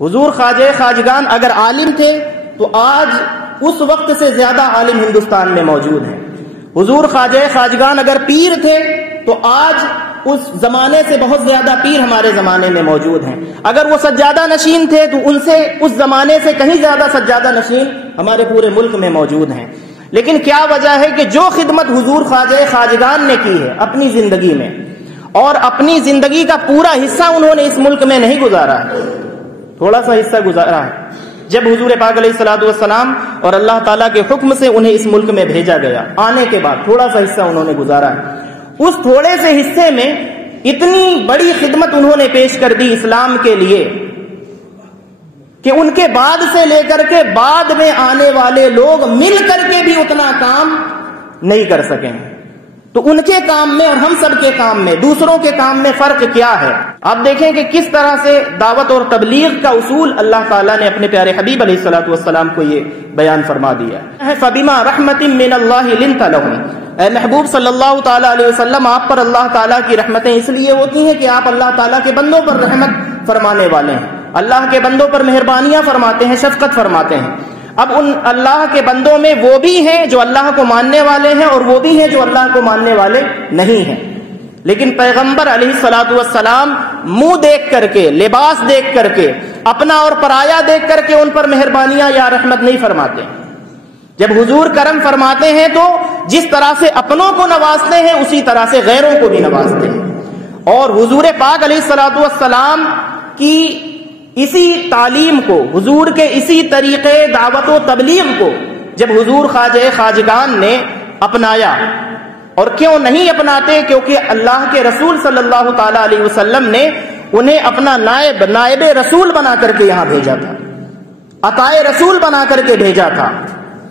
حضور خواجہ خواجگان اگر عالم تھے تو آج اس وقت سے زیادہ عالم ہندوستان میں موجود ہیں. حضور خواجہ خواجگان اگر پیر تھے تو آج اس زمانے سے بہت زیادہ پیر ہمارے زمانے میں موجود ہیں. اگر وہ سجادہ نشین تھے تو ان سے اس زمانے سے کہیں زیادہ سجادہ نشین ہمارے پورے ملک میں موجود ہیں. لیکن کیا وجہ ہے کہ جو خدمت حضور خواجہ خواجگان نے کی ہے اپنی زندگی میں، اور اپنی زندگی کا پورا حصہ انہوں نے اس ملک میں نہیں گزارا ہے، تھوڑا سا حصہ گزارا ہے. جب حضور پاک علیہ الصلوۃ والسلام اور اللہ تعالیٰ کے حکم سے انہیں اس ملک میں بھیجا گیا، آنے کے بعد تھوڑا سا حصہ انہوں نے گزارا ہے. اس تھوڑے سے حصے میں اتنی بڑی خدمت انہوں نے پیش کر دی اسلام کے لیے کہ ان کے بعد سے لے کر کے بعد میں آنے والے لوگ مل کر کے بھی اتنا کام نہیں کر سکیں. تو ان کے کام میں اور ہم سب کے کام میں، دوسروں کے کام میں فرق کیا ہے؟ آپ دیکھیں کہ کس طرح سے دعوت اور تبلیغ کا اصول اللہ تعالیٰ نے اپنے پیارے حبیب علیہ الصلوۃ والسلام کو یہ بیان فرما دیا ہے. فَبِمَا رَحْمَةٍ مِّنَ اللَّهِ لِنْتَ لَهُمْ، اے محبوب صلی اللہ تعالیٰ علیہ وسلم، آپ پر اللہ تعالیٰ کی رحمتیں اس لیے ہوتی ہیں کہ آپ اللہ تعالیٰ کے بندوں پر رحمت فرمانے والے ہیں، اللہ کے بندوں پر مہربانیاں فرماتے ہیں، شفقت فرماتے ہیں. اب ان اللہ کے بندوں میں وہ بھی ہیں جو اللہ کو ماننے والے ہیں اور وہ بھی ہیں جو اللہ کو ماننے والے نہیں ہیں. لیکن پیغمبر علیہ الصلوۃ والسلام منہ دیکھ کر کے، لباس دیکھ کر کے، اپنا اور پرایا دیکھ کر کے ان پر مہربانیاں یا رحمت نہیں فرماتے. جب حضور کرم فرماتے ہیں تو جس طرح سے اپنوں کو نوازتے ہیں اسی طرح سے غیروں کو بھی نوازتے ہیں. اور حضور پاک علیہ الصلوۃ والسلام کی اسی تعلیم کو، حضور کے اسی طریقے دعوت و تبلیغ کو جب حضور خواجہ خواجگان نے اپنایا، اور کیوں نہیں اپناتے؟ کیونکہ اللہ کے رسول صلی اللہ تعالی علیہ وسلم نے انہیں اپنا نائب رسول بنا کر کے یہاں بھیجا تھا، عطائے رسول بنا کر کے بھیجا تھا.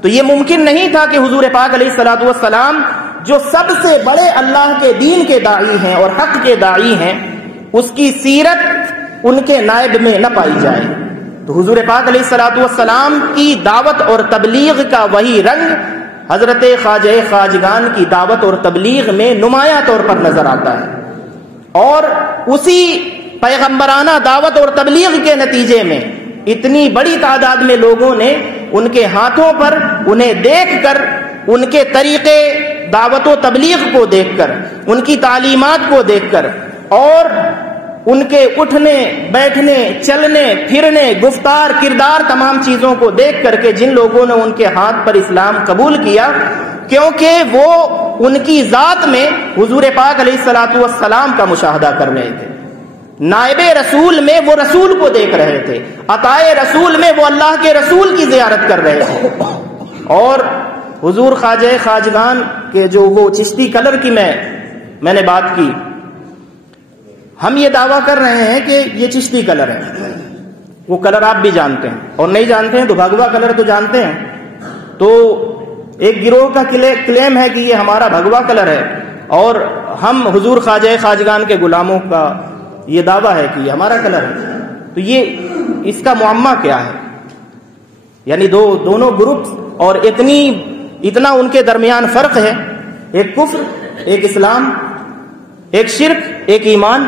تو یہ ممکن نہیں تھا کہ حضور پاک علیہ الصلوۃ والسلام جو سب سے بڑے اللہ کے دین کے داعی ہیں اور حق کے داعی ہیں، اس کی سیرت ان کے نائب میں نہ پائی جائے. تو حضور پاک علیہ الصلوۃ والسلام کی دعوت اور تبلیغ کا وہی رنگ حضرت خواجہ خواجگان کی دعوت اور تبلیغ میں نمایاں طور پر نظر آتا ہے. اور اسی پیغمبرانہ دعوت اور تبلیغ کے نتیجے میں اتنی بڑی تعداد میں لوگوں نے ان کے ہاتھوں پر، انہیں دیکھ کر، ان کے طریقے دعوت و تبلیغ کو دیکھ کر، ان کی تعلیمات کو دیکھ کر، اور ان کے اٹھنے بیٹھنے چلنے پھرنے گفتار کردار تمام چیزوں کو دیکھ کر کے جن لوگوں نے ان کے ہاتھ پر اسلام قبول کیا، کیونکہ وہ ان کی ذات میں حضور پاک علیہ الصلوۃ والسلام کا مشاہدہ کر رہے تھے، نائب رسول میں وہ رسول کو دیکھ رہے تھے، عطائے رسول میں وہ اللہ کے رسول کی زیارت کر رہے تھے. اور حضور خواجہ خواجگان کے جو وہ چشتی کلر کی میں نے بات کی، ہم یہ دعویٰ کر رہے ہیں کہ یہ چشتی کلر ہے. وہ کلر آپ بھی جانتے ہیں، اور نہیں جانتے ہیں تو بھگوا کلر تو جانتے ہیں. تو ایک گروہ کا کلیم ہے کہ یہ ہمارا بھگوا کلر ہے، اور ہم حضور خواجہ خواجگان کے غلاموں کا یہ دعویٰ ہے کہ یہ ہمارا کلر ہے. تو یہ اس کا معمہ کیا ہے؟ یعنی دونوں گروپس، اور اتنا ان کے درمیان فرق ہے، ایک کفر ایک اسلام، ایک شرک ایک ایمان،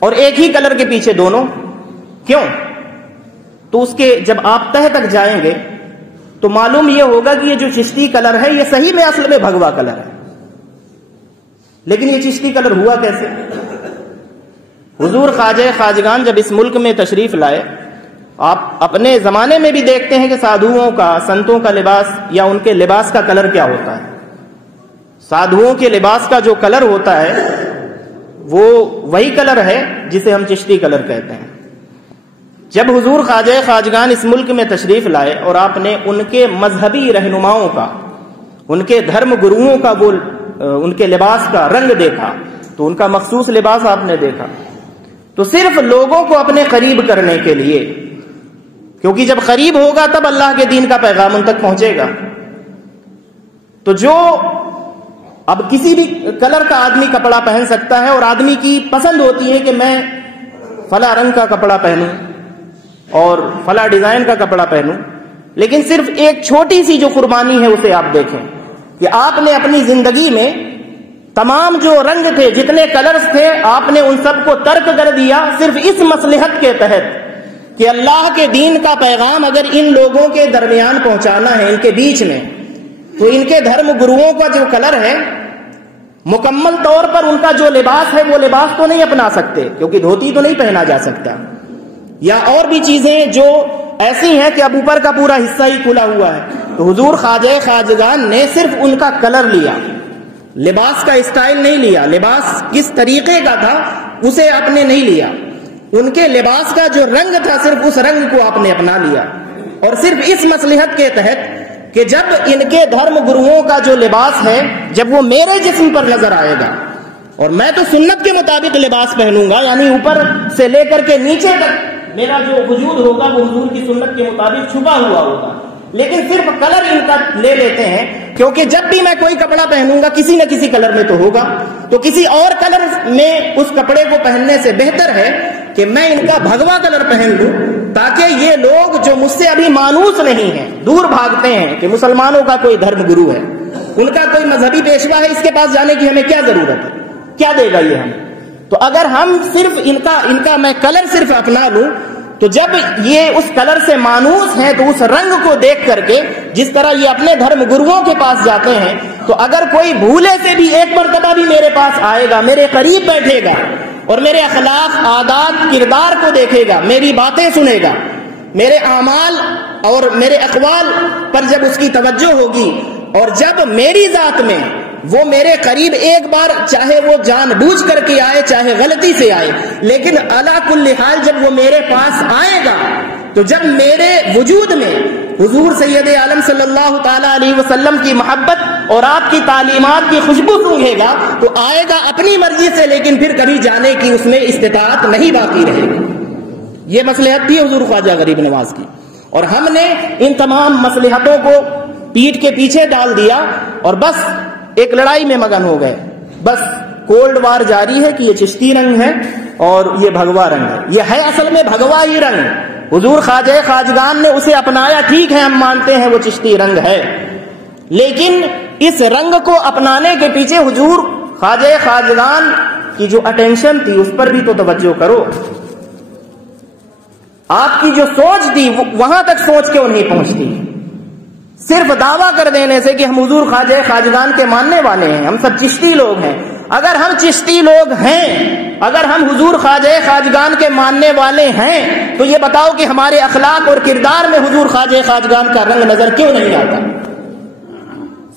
اور ایک ہی کلر کے پیچھے دونوں. کیوں؟ تو اس کے جب آپ تہ تک جائیں گے تو معلوم یہ ہوگا کہ یہ جو چشتی کلر ہے یہ صحیح میں اصل میں بھگوا کلر ہے. لیکن یہ چشتی کلر ہوا کیسے؟ حضور خواجہ خواجگان جب اس ملک میں تشریف لائے، آپ اپنے زمانے میں بھی دیکھتے ہیں کہ سادھوؤں کا، سنتوں کا لباس یا ان کے لباس کا کلر کیا ہوتا ہے. سادھوؤں کے لباس کا جو کلر ہوتا ہے وہ وہی کلر ہے جسے ہم چشتی کلر کہتے ہیں. جب حضور خواجہ خواجگان اس ملک میں تشریف لائے اور آپ نے ان کے مذہبی رہنماؤں کا، ان کے دھرم گروؤں کا وہ ان کے لباس کا رنگ دیکھا، تو ان کا مخصوص لباس آپ نے دیکھا، تو صرف لوگوں کو اپنے قریب کرنے کے لیے، کیونکہ جب قریب ہوگا تب اللہ کے دین کا پیغام ان تک پہنچے گا. تو جو اب کسی بھی کلر کا آدمی کپڑا پہن سکتا ہے، اور آدمی کی پسند ہوتی ہے کہ میں فلاں رنگ کا کپڑا پہنوں اور فلاں ڈیزائن کا کپڑا پہنوں، لیکن صرف ایک چھوٹی سی جو قربانی ہے اسے آپ دیکھیں کہ آپ نے اپنی زندگی میں تمام جو رنگ تھے، جتنے کلرز تھے، آپ نے ان سب کو ترک کر دیا صرف اس مصلحت کے تحت کہ اللہ کے دین کا پیغام اگر ان لوگوں کے درمیان پہنچانا ہے، ان کے بیچ میں، تو ان کے دھرم گروؤں کا جو کلر ہے، مکمل طور پر ان کا جو لباس ہے وہ لباس تو نہیں اپنا سکتے، کیونکہ دھوتی تو نہیں پہنا جا سکتا، یا اور بھی چیزیں جو ایسی ہیں کہ اب اوپر کا پورا حصہ ہی کھلا ہوا ہے، تو حضور خواجہ خواجگان نے صرف ان کا کلر لیا، لباس کا اسٹائل نہیں لیا، لباس کس طریقے کا تھا اسے آپ نے نہیں لیا، ان کے لباس کا جو رنگ تھا صرف اس رنگ کو آپ نے اپنا لیا، اور صرف اس مصلحت کے تحت کہ جب ان کے دھرم گروؤں کا جو لباس ہے جب وہ میرے جسم پر نظر آئے گا، اور میں تو سنت کے مطابق لباس پہنوں گا، یعنی اوپر سے لے کر کے نیچے تک میرا جو وجود ہوگا وہ حضور کی سنت کے مطابق چھپا ہوا ہوگا، لیکن صرف کلر ان کا لے لیتے ہیں، کیونکہ جب بھی میں کوئی کپڑا پہنوں گا کسی نہ کسی کلر میں تو ہوگا، تو کسی اور کلر میں اس کپڑے کو پہننے سے بہتر ہے کہ میں ان کا بھگوا کلر پہن لوں، تاکہ یہ لوگ جو مجھ سے ابھی مانوس نہیں ہیں، دور بھاگتے ہیں کہ مسلمانوں کا کوئی دھرم گرو ہے، ان کا کوئی مذہبی پیشوا ہے، اس کے پاس جانے کی ہمیں کیا ضرورت ہے، کیا دے گا یہ ہمیں؟ تو اگر ہم صرف ان کا میں کلر صرف اپنا لوں، تو جب یہ اس کلر سے مانوس ہیں تو اس رنگ کو دیکھ کر کے جس طرح یہ اپنے دھرم گروؤں کے پاس جاتے ہیں، تو اگر کوئی بھولے سے بھی ایک مرتبہ بھی میرے پاس آئے گا، میرے قریب بیٹھے گا اور میرے اخلاق، عادات، کردار کو دیکھے گا، میری باتیں سنے گا، میرے اعمال اور میرے اقوال پر جب اس کی توجہ ہوگی، اور جب میری ذات میں وہ میرے قریب ایک بار چاہے وہ جان بوجھ کر کے آئے چاہے غلطی سے آئے، لیکن علی کل حال جب وہ میرے پاس آئے گا، تو جب میرے وجود میں حضور سید عالم صلی اللہ تعالی علیہ وسلم کی محبت اور آپ کی تعلیمات کی خوشبو سونگھے گا، تو آئے گا اپنی مرضی سے، لیکن پھر کبھی جانے کی اس میں استطاعت نہیں باقی رہے گی۔ یہ مصلحت تھی حضور خواجہ غریب نواز کی، اور ہم نے ان تمام مصلحتوں کو پیٹھ کے پیچھے ڈال دیا اور بس ایک لڑائی میں مگن ہو گئے، بس کولڈ وار جاری ہے کہ یہ چشتی رنگ ہے اور یہ بھگوا رنگ ہے، یہ ہے اصل میں بھگوا ہی رنگ، حضور خواجہ خواجگان نے اسے اپنایا، ٹھیک ہے ہم مانتے ہیں وہ چشتی رنگ ہے، لیکن اس رنگ کو اپنانے کے پیچھے حضور خواجہ خواجگان کی جو اٹینشن تھی اس پر بھی تو توجہ کرو، آپ کی جو سوچ تھی وہاں تک سوچ کیوں نہیں پہنچتی؟ صرف دعویٰ کر دینے سے کہ ہم حضور خواجہ خواجگان کے ماننے والے ہیں، ہم سب چشتی لوگ ہیں، اگر ہم چشتی لوگ ہیں، اگر ہم حضور خواجہ خواجگان کے ماننے والے ہیں، تو یہ بتاؤ کہ ہمارے اخلاق اور کردار میں حضور خواجہ خواجگان کا رنگ نظر کیوں نہیں آتا؟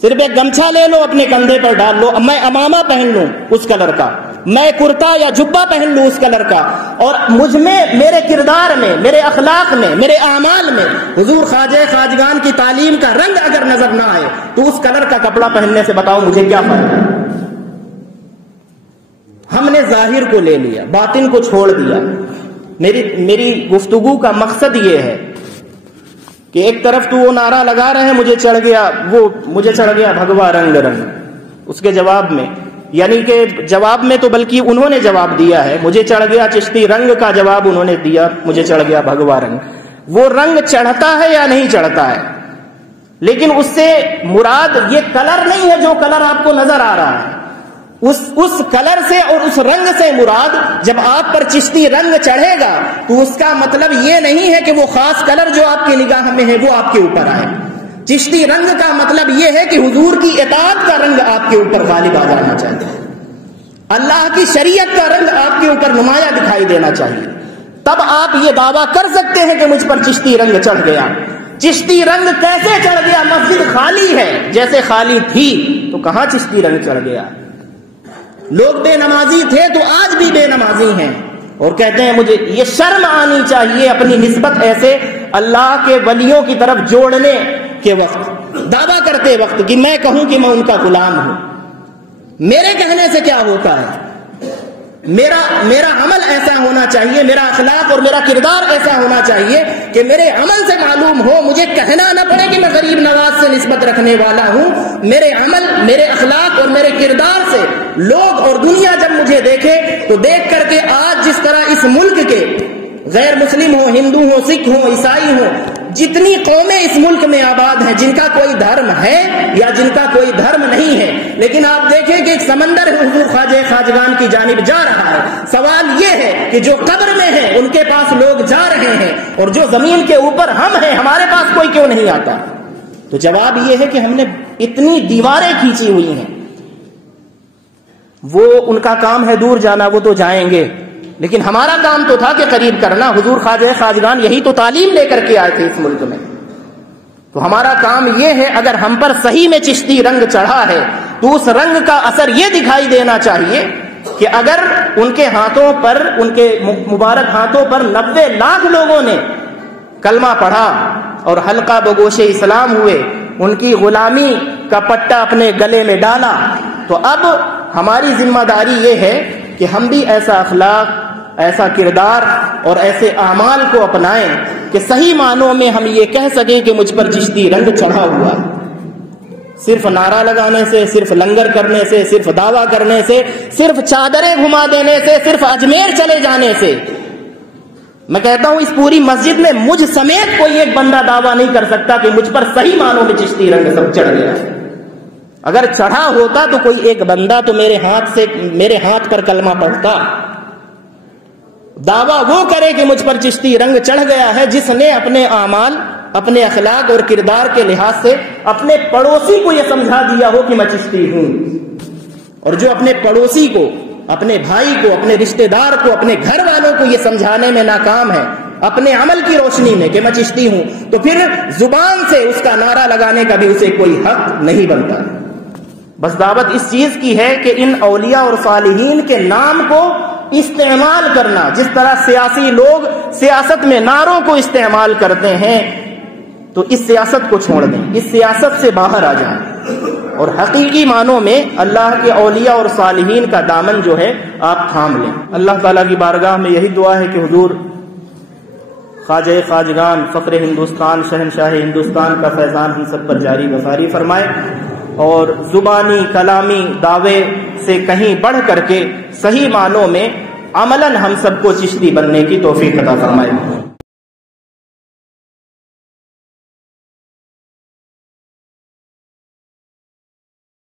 صرف ایک گمچھا لے لو اپنے کندھے پر ڈال لو، میں امامہ پہن لوں اس کلر کا، میں کرتا یا جبہ پہن لوں اس کلر کا، اور مجھ میں، میرے کردار میں، میرے اخلاق میں، میرے اعمال میں حضور خواجہ خواجگان کی تعلیم کا رنگ اگر نظر نہ آئے، تو اس کلر کا کپڑا پہننے سے بتاؤ مجھے کیا فائدہ؟ ہم نے ظاہر کو لے لیا، باطن کو چھوڑ دیا۔ میری گفتگو کا مقصد یہ ہے کہ ایک طرف تو وہ نعرہ لگا رہے ہیں مجھے چڑھ گیا بھگوا رنگ، اس کے جواب میں، یعنی کہ جواب میں تو بلکہ انہوں نے جواب دیا ہے، مجھے چڑھ گیا چشتی رنگ کا جواب انہوں نے دیا، مجھے چڑھ گیا بھگوا رنگ۔ وہ رنگ چڑھتا ہے یا نہیں چڑھتا ہے، لیکن اس سے مراد یہ کلر نہیں ہے جو کلر آپ کو نظر آ رہا ہے، اس کلر سے اور اس رنگ سے مراد جب آپ پر چشتی رنگ چڑھے گا تو اس کا مطلب یہ نہیں ہے کہ وہ خاص کلر جو آپ کی نگاہ میں ہے وہ آپ کے اوپر آئے۔ چشتی رنگ کا مطلب یہ ہے کہ حضور کی اطاعت کا رنگ آپ کے اوپر غالب آ جانا چاہیے، اللہ کی شریعت کا رنگ آپ کے اوپر نمایاں دکھائی دینا چاہیے، تب آپ یہ دعویٰ کر سکتے ہیں کہ مجھ پر چشتی رنگ چڑھ گیا۔ چشتی رنگ کیسے چڑھ گیا؟ مسجد خالی ہے، جیسے خالی تھی تو کہاں چشتی رنگ چڑھ گیا؟ لوگ بے نمازی تھے تو آج بھی بے نمازی ہیں، اور کہتے ہیں مجھے یہ شرم آنی چاہیے اپنی نسبت ایسے اللہ کے ولیوں کی طرف جوڑنے کے وقت، دعویٰ کرتے وقت کہ میں کہوں کہ میں ان کا غلام ہوں۔ میرے کہنے سے کیا ہوتا ہے؟ میرا عمل ایسا ہونا چاہیے، میرا اخلاق اور میرا کردار ایسا ہونا چاہیے کہ میرے عمل سے معلوم ہو، مجھے کہنا نہ پڑے کہ میں غریب نواز سے نسبت رکھنے والا ہوں، میرے عمل، میرے اخلاق اور میرے کردار سے لوگ اور دنیا جب مجھے دیکھے تو دیکھ کر کے آج جس طرح اس ملک کے غیر مسلم ہو، ہندو ہو، سکھ ہو، عیسائی ہو، جتنی قومیں اس ملک میں آباد ہیں جن کا کوئی دھرم ہے یا جن کا کوئی دھرم نہیں ہے، لیکن آپ دیکھیں کہ ایک سمندر حضور خواجہ خواجگان کی جانب جا رہا ہے۔ سوال یہ ہے کہ جو قبر میں ہیں ان کے پاس لوگ جا رہے ہیں، اور جو زمین کے اوپر ہم ہیں ہمارے پاس کوئی کیوں نہیں آتا؟ تو جواب یہ ہے کہ ہم نے اتنی دیواریں کھینچی ہوئی ہیں۔ وہ ان کا کام ہے دور جانا، وہ تو جائیں گے، لیکن ہمارا کام تو تھا کہ قریب کرنا۔ حضور خواجہ خواجگان یہی تو تعلیم لے کر کے آئے تھے اس ملک میں۔ تو ہمارا کام یہ ہے، اگر ہم پر صحیح میں چشتی رنگ چڑھا ہے تو اس رنگ کا اثر یہ دکھائی دینا چاہیے کہ اگر ان کے ہاتھوں پر، ان کے مبارک ہاتھوں پر 90 لاکھ لوگوں نے کلمہ پڑھا اور حلقہ بگوش اسلام ہوئے، ان کی غلامی کا پٹا اپنے گلے میں ڈالا، تو اب ہماری ذمہ داری یہ ہے کہ ہم بھی ایسا اخلاق، ایسا کردار اور ایسے اعمال کو اپنائیں کہ صحیح معنوں میں ہم یہ کہہ سکیں کہ مجھ پر چشتی رنگ چڑھا ہوا ہے۔ صرف نعرہ لگانے سے، صرف لنگر کرنے سے، صرف دعویٰ کرنے سے، صرف چادریں گھما دینے سے، صرف اجمیر چلے جانے سے، میں کہتا ہوں اس پوری مسجد میں مجھ سمیت کوئی ایک بندہ دعویٰ نہیں کر سکتا کہ مجھ پر صحیح معنوں میں چشتی رنگ سب چڑھ گیا۔ اگر چڑھا ہوتا تو کوئی ایک بندہ تو میرے ہاتھ پر کلمہ پڑھتا۔ دعویٰ وہ کرے کہ مجھ پر چشتی رنگ چڑھ گیا ہے جس نے اپنے اعمال، اپنے اخلاق اور کردار کے لحاظ سے اپنے پڑوسی کو یہ سمجھا دیا ہو کہ میں چشتی ہوں، اور جو اپنے پڑوسی کو، اپنے بھائی کو، اپنے رشتہ دار کو، اپنے گھر والوں کو یہ سمجھانے میں ناکام ہے اپنے عمل کی روشنی میں کہ میں چشتی ہوں، تو پھر زبان سے اس کا نعرہ لگانے کا بھی اسے کوئی حق نہیں بنتا۔ بس دعوت اس چیز کی ہے کہ ان اولیاء اور صالحین کے نام کو استعمال کرنا، جس طرح سیاسی لوگ سیاست میں نعروں کو استعمال کرتے ہیں، تو اس سیاست کو چھوڑ دیں، اس سیاست سے باہر آ جائیں اور حقیقی معنوں میں اللہ کے اولیاء اور صالحین کا دامن جو ہے آپ تھام لیں۔ اللہ تعالیٰ کی بارگاہ میں یہی دعا ہے کہ حضور خواجہ خواجگان، فخر ہندوستان، شہنشاہ ہندوستان کا فیضان ہم سب پر جاری و ساری فرمائے، اور زبانی کلامی دعوے سے کہیں بڑھ کر کے صحیح معنوں میں عملاً ہم سب کو چشتی بننے کی توفیق عطا فرمائے۔